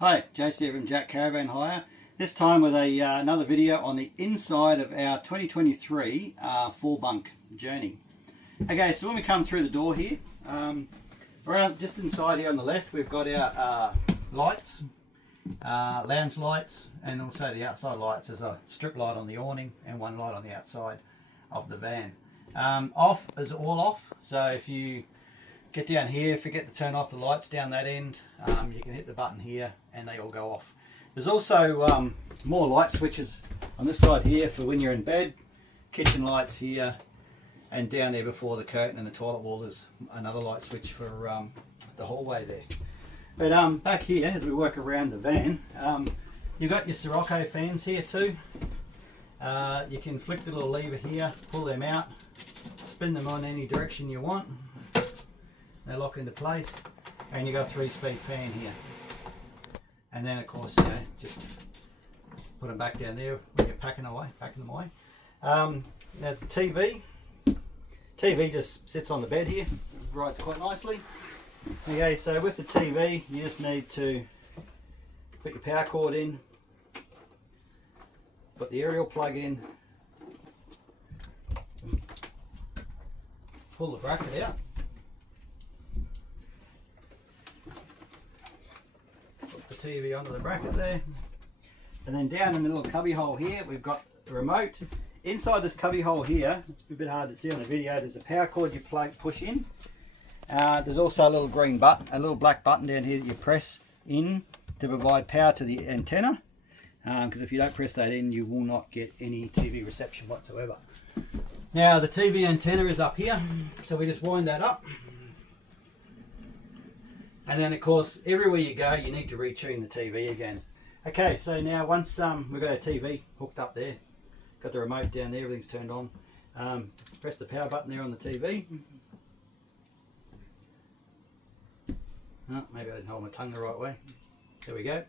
Hi, JC from JATT Caravan Hire. This time with another video on the inside of our 2023 4 bunk journey. Okay, so when we come through the door here, around just inside here on the left, we've got our lights, lounge lights, and also the outside lights. There's a strip light on the awning and one light on the outside of the van. Off is all off, so if you get down here, forget to turn off the lights down that end, you can hit the button here and they all go off. There's also more light switches on this side here for when you're in bed, kitchen lights here, and down there before the curtain and the toilet wall there's another light switch for the hallway there. But back here, as we work around the van, you've got your Sirocco fans here too. You can flick the little lever here, pull them out, spin them on any direction you want. They lock into place, and you've got a 3-speed fan here. And then of course, just put them back down there when you're packing them away. Now the TV just sits on the bed here, rides quite nicely. Okay, so with the TV, you just need to put your power cord in, put the aerial plug in, pull the bracket out. TV onto the bracket there, and then down in the little cubby hole here we've got the remote. Inside this cubby hole here, it's a bit hard to see on the video, there's a power cord you push in. There's also a little green button, a little black button down here that you press in to provide power to the antenna, because if you don't press that in you will not get any TV reception whatsoever. Now the TV antenna is up here, so we just wind that up. And then of course, everywhere you go, you need to retune the TV again. Okay, so now once we've got our TV hooked up there, got the remote down there, everything's turned on, press the power button there on the TV. Oh, maybe I didn't hold my tongue the right way. There we go.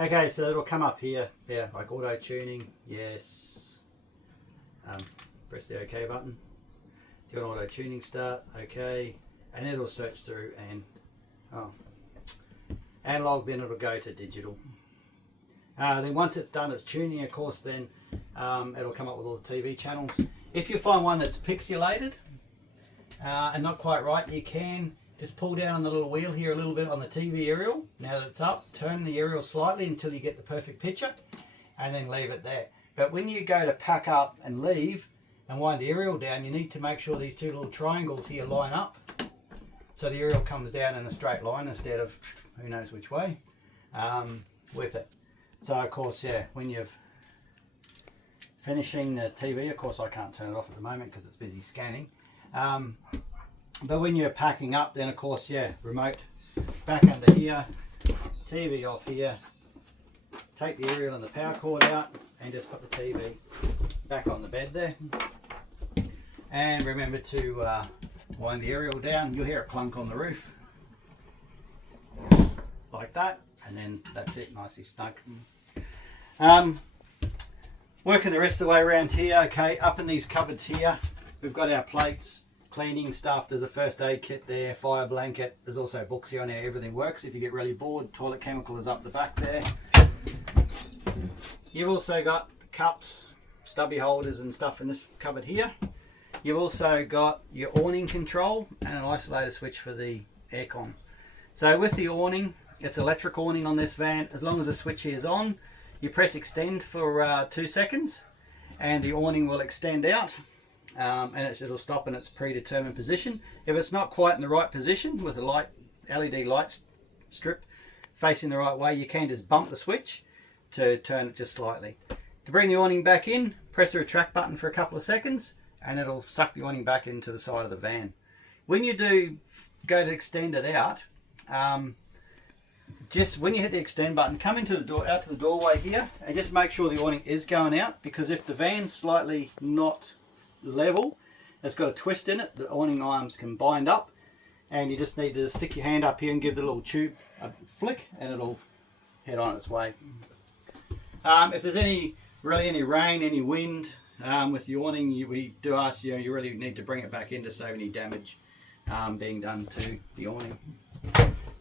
Okay, so it'll come up here, like auto tuning, yes. Press the OK button. Do an auto tuning start, OK, and it'll search through and analog, then it'll go to digital. Then once it's done its tuning, of course, then it'll come up with all the TV channels. If you find one that's pixelated and not quite right, you can just pull down on the little wheel here a little bit on the TV aerial. Now that it's up, turn the aerial slightly until you get the perfect picture and then leave it there. But when you go to pack up and leave and wind the aerial down, you need to make sure these two little triangles here line up, so the aerial comes down in a straight line instead of who knows which way with it. So of course, when you're finishing the TV, of course I can't turn it off at the moment because it's busy scanning. But when you're packing up, then of course, remote back under here, TV off here, take the aerial and the power cord out and just put the TV back on the bed there. And remember to wind the aerial down. You'll hear it clunk on the roof like that, and then that's it, nicely snug. Working the rest of the way around here. Okay, up in these cupboards here we've got our plates, cleaning stuff, there's a first aid kit there, fire blanket, there's also books here on there. Everything works if you get really bored. Toilet chemical is up the back there. You've also got cups, stubby holders and stuff in this cupboard here. You've also got your awning control and an isolator switch for the aircon. So with the awning, it's electric awning on this van. As long as the switch here is on, you press extend for 2 seconds and the awning will extend out, and it'll stop in its predetermined position. If it's not quite in the right position with a LED light strip facing the right way, you can just bump the switch to turn it just slightly. To bring the awning back in, press the retract button for a couple of seconds and it'll suck the awning back into the side of the van. When you do go to extend it out, just when you hit the extend button, come into the door, out to the doorway here, and just make sure the awning is going out, because if the van's slightly not level, it's got a twist in it, the awning arms can bind up, and you just need to stick your hand up here and give the little tube a flick and it'll head on its way. If there's any rain, any wind with the awning, we do ask you, you really need to bring it back in to save any damage being done to the awning.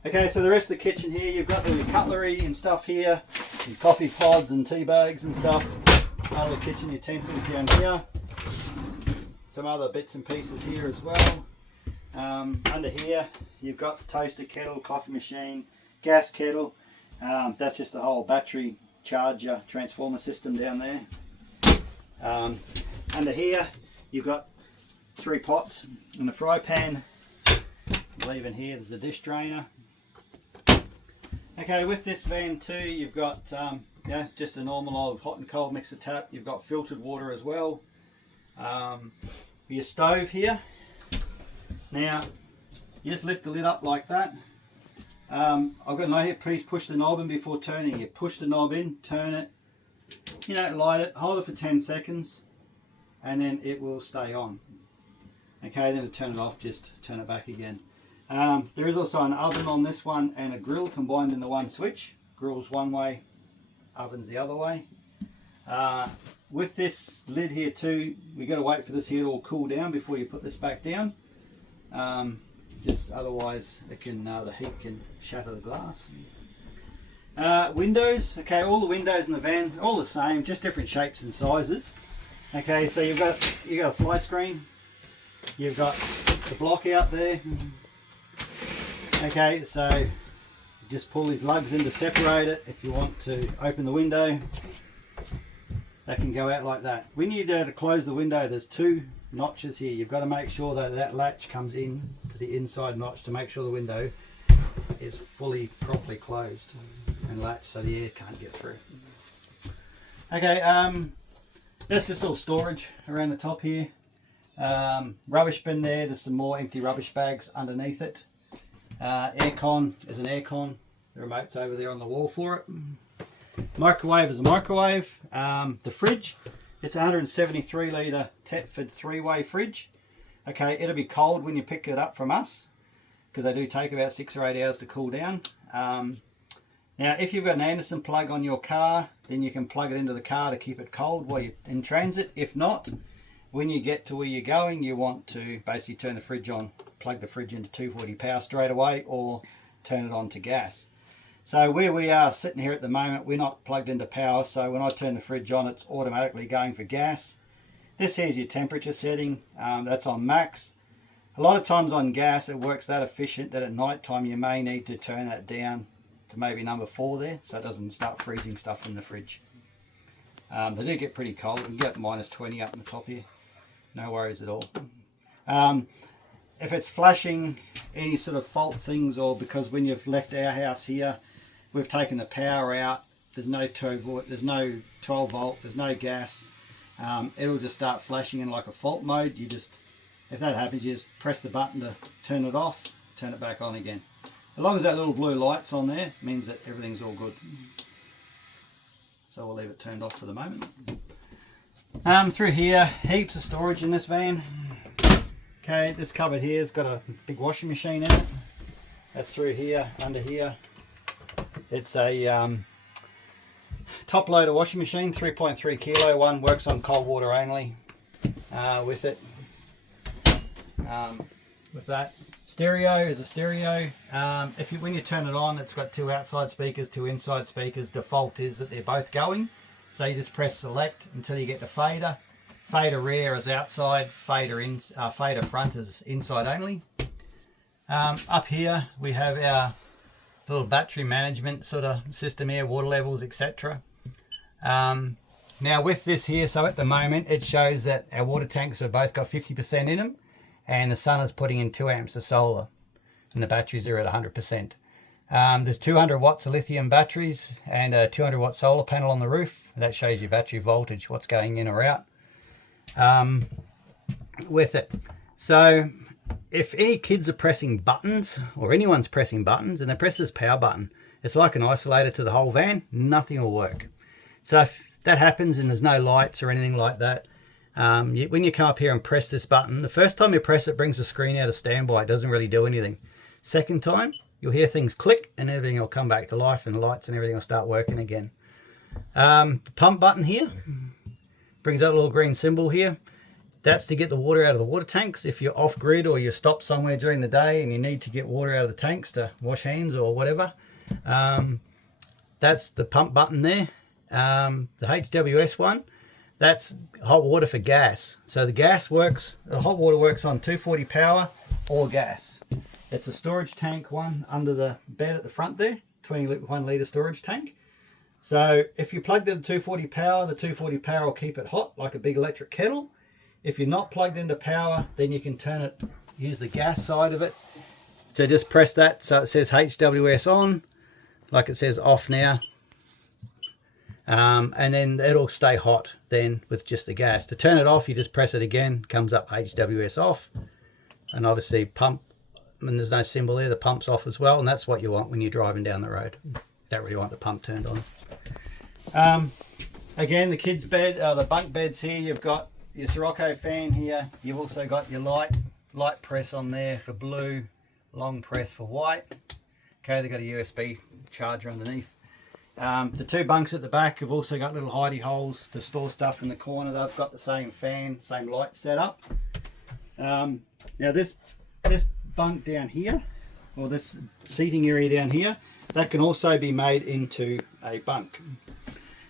Okay, so the rest of the kitchen here, you've got all your cutlery and stuff here, your coffee pods and tea bags and stuff, other kitchen utensils down here, some other bits and pieces here as well. Under here, you've got the toaster kettle, coffee machine, gas kettle. That's just the whole battery charger transformer system down there. Under here, you've got 3 pots and a fry pan. Leaving here, there's a dish drainer. Okay, with this van too, you've got, it's just a normal old hot and cold mixer tap. You've got filtered water as well. Your stove here. Now, you just lift the lid up like that. I've got a note here, please push the knob in before turning. You push the knob in, turn it, light it, hold it for 10 seconds, and then it will stay on. Okay, then to turn it off, just turn it back again. There is also an oven on this one and a grill combined in the one switch. Grill's one way, oven's the other way. With this lid here too, we got to wait for this here to all cool down before you put this back down. Just otherwise it can the heat can shatter the glass. Windows, okay, all the windows in the van all the same, just different shapes and sizes. Okay, so you've got a fly screen, you've got the block out there. Okay, so just pull these lugs in to separate it. If you want to open the window, that can go out like that. When you to close the window, there's 2 notches here. You've got to make sure that that latch comes in to the inside notch to make sure the window is fully properly closed and latched so the air can't get through. Okay, that's just all storage around the top here. Rubbish bin there, there's some more empty rubbish bags underneath it. Aircon is an aircon. The remote's over there on the wall for it. Microwave is a microwave. The fridge, it's a 173 litre Tetford 3-way fridge. Okay, it'll be cold when you pick it up from us because they do take about 6 or 8 hours to cool down. Now, if you've got an Anderson plug on your car, then you can plug it into the car to keep it cold while you're in transit. If not, when you get to where you're going, you want to basically turn the fridge on, plug the fridge into 240 power straight away, or turn it on to gas. So where we are sitting here at the moment, we're not plugged into power, so when I turn the fridge on, it's automatically going for gas. This here's your temperature setting, that's on max. A lot of times on gas, it works that efficient that at night time you may need to turn that down to maybe number 4 there, so it doesn't start freezing stuff in the fridge. They do get pretty cold. You can get -20 up in the top here. No worries at all. If it's flashing any sort of fault things, or because when you've left our house here, we've taken the power out, there's no 12 volt, there's no gas, it'll just start flashing in like a fault mode. If that happens, you just press the button to turn it off, turn it back on again. As long as that little blue light's on there, it means that everything's all good. So we'll leave it turned off for the moment. Through here, heaps of storage in this van. Okay, this cupboard here has got a big washing machine in it. That's through here, under here. It's a top loader washing machine, 3.3 kilo one, works on cold water only with it. With that. Stereo is a stereo. When you turn it on, it's got 2 outside speakers, 2 inside speakers. Default is that they're both going. So you just press select until you get to fader. Fader rear is outside, fader front is inside only. Up here we have our little battery management sort of system here, water levels, etc. Now with this here, so at the moment it shows that our water tanks have both got 50% in them, and the sun is putting in 2 amps of solar, and the batteries are at 100%. There's 200 watts of lithium batteries and a 200 watt solar panel on the roof. That shows your battery voltage, what's going in or out with it. So if any kids are pressing buttons, or anyone's pressing buttons, and they press this power button, it's like an isolator to the whole van, nothing will work. So if that happens and there's no lights or anything like that, when you come up here and press this button, the first time you press it brings the screen out of standby. It doesn't really do anything. Second time, you'll hear things click and everything will come back to life, and the lights and everything will start working again. The pump button here brings out a little green symbol here. That's to get the water out of the water tanks. If you're off grid or you're stopped somewhere during the day and you need to get water out of the tanks to wash hands or whatever, that's the pump button there. The HWS one, that's hot water for gas. So the gas works, the hot water works on 240 power or gas. It's a storage tank one under the bed at the front there, 21 litre storage tank. So if you plug in the 240 power, the 240 power will keep it hot like a big electric kettle. If you're not plugged into power, then you can turn it, use the gas side of it. So just press that so it says HWS on, like it says off now. And then it'll stay hot then with just the gas. To turn it off, you just press it again, comes up HWS off. And obviously pump, and there's no symbol there, the pump's off as well, and that's what you want when you're driving down the road. You don't really want the pump turned on. Again, the kids' bed, the bunk beds here, you've got your Sirocco fan here. You've also got your light press on there for blue, long press for white. Okay, they've got a USB charger underneath. The two bunks at the back have also got little hidey holes to store stuff in the corner. They've got the same fan, same light setup. Now this bunk down here, or this seating area down here, that can also be made into a bunk.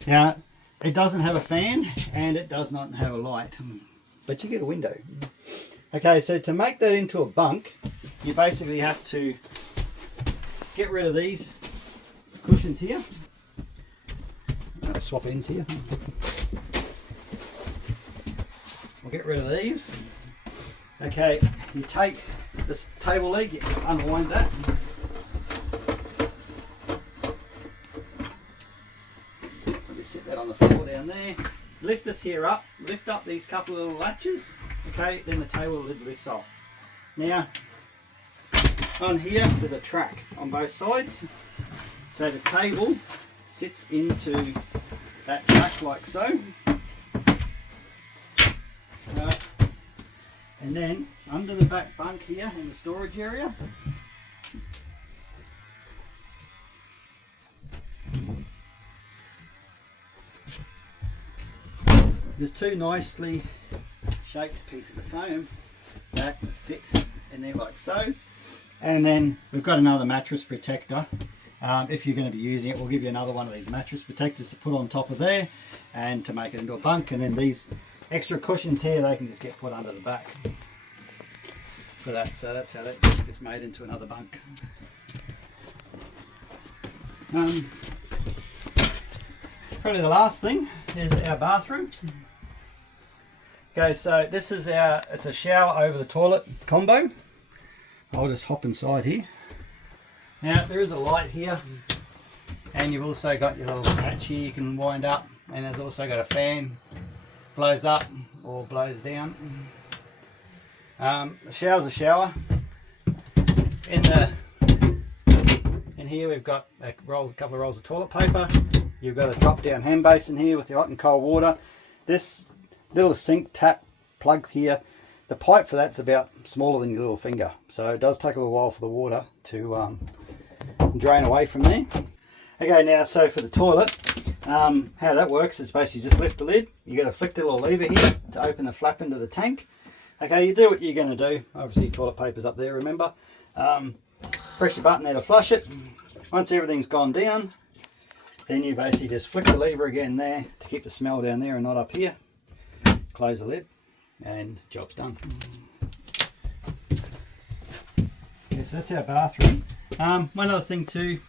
Now it doesn't have a fan and it does not have a light, but you get a window. Okay, so to make that into a bunk, you basically have to get rid of these cushions here. Swap ends here. We'll get rid of these. Okay, you take this table leg, you just unwind that. Just sit that on the floor down there. Lift this here up, lift up these couple of little latches. Okay, then the table lid lifts off. Now, on here there's a track on both sides. So the table sits into that track like so. And then under the back bunk here in the storage area, there's two nicely shaped pieces of foam that fit in there like so. And then we've got another mattress protector. If you're going to be using it, we'll give you another one of these mattress protectors to put on top of there and to make it into a bunk. And then these extra cushions here, they can just get put under the back for that. So that's how that gets made into another bunk. Probably the last thing is our bathroom. Okay, so this is it's a shower over the toilet combo. I'll just hop inside here. Now there is a light here, and you've also got your little hatch here you can wind up, and there's also got a fan, blows up or blows down. The shower's a shower. In here we've got a couple of rolls of toilet paper. You've got a drop down hand basin here with your hot and cold water. This little sink tap plug here, the pipe for that's about smaller than your little finger, so it does take a little while for the water to drain away from there. Okay, now so for the toilet, how that works is basically just lift the lid. You got to flick the little lever here to open the flap into the tank. Okay, you do what you're going to do. Obviously toilet paper's up there, remember. Press your button there to flush it. Once everything's gone down, then you basically just flick the lever again there to keep the smell down there and not up here. Close the lid and job's done. Okay, so that's our bathroom. One other thing too,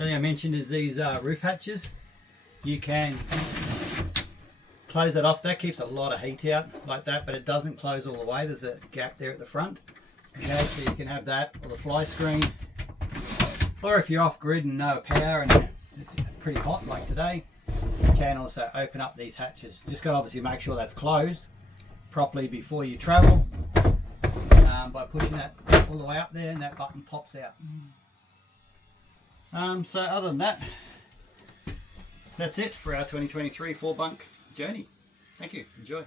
I mentioned is these roof hatches. You can close that off. That keeps a lot of heat out like that, but it doesn't close all the way. There's a gap there at the front. Okay, so you can have that or the fly screen. Or if you're off grid and no power and it's pretty hot like today, you can also open up these hatches. Just got to obviously make sure that's closed properly before you travel by pushing that all the way up there, and that button pops out. So other than that, that's it for our 2023 4 bunk journey. Thank you. Enjoy.